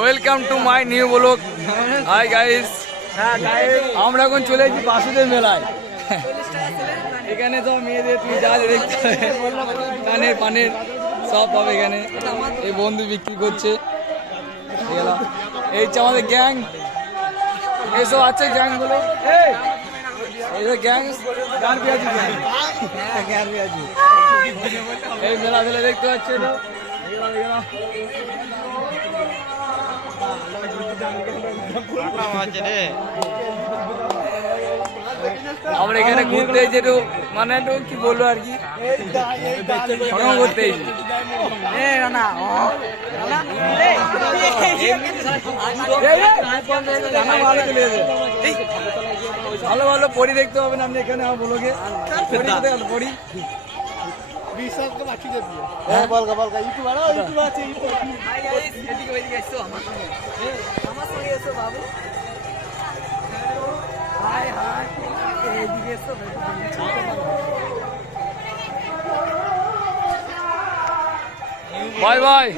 Welcome to my new blog. Hi guys, আমরা এখন চলে এসেছি বাসুদেব মেলায়। এখানে সব মেয়েদের তুমি যা দেখতে কানের পানের সব পাবে এখানে। এই বন্ধু বিক্রি করছে। এই হচ্ছে আমাদের গ্যাং, এইসব আছে গ্যাং গুলো। এই গ্যাং গান পেয়েছি, এই মেলা ফেলা দেখতে পাচ্ছি। আমরা এখানে ঘুরতে এসে একটু মানে একটু কি বলবো আর কি করতে এসেছি। ভালো ভালো পরি দেখতে পাবেন আপনি এখানে। আমার ব্লগে পরি বাই বাই।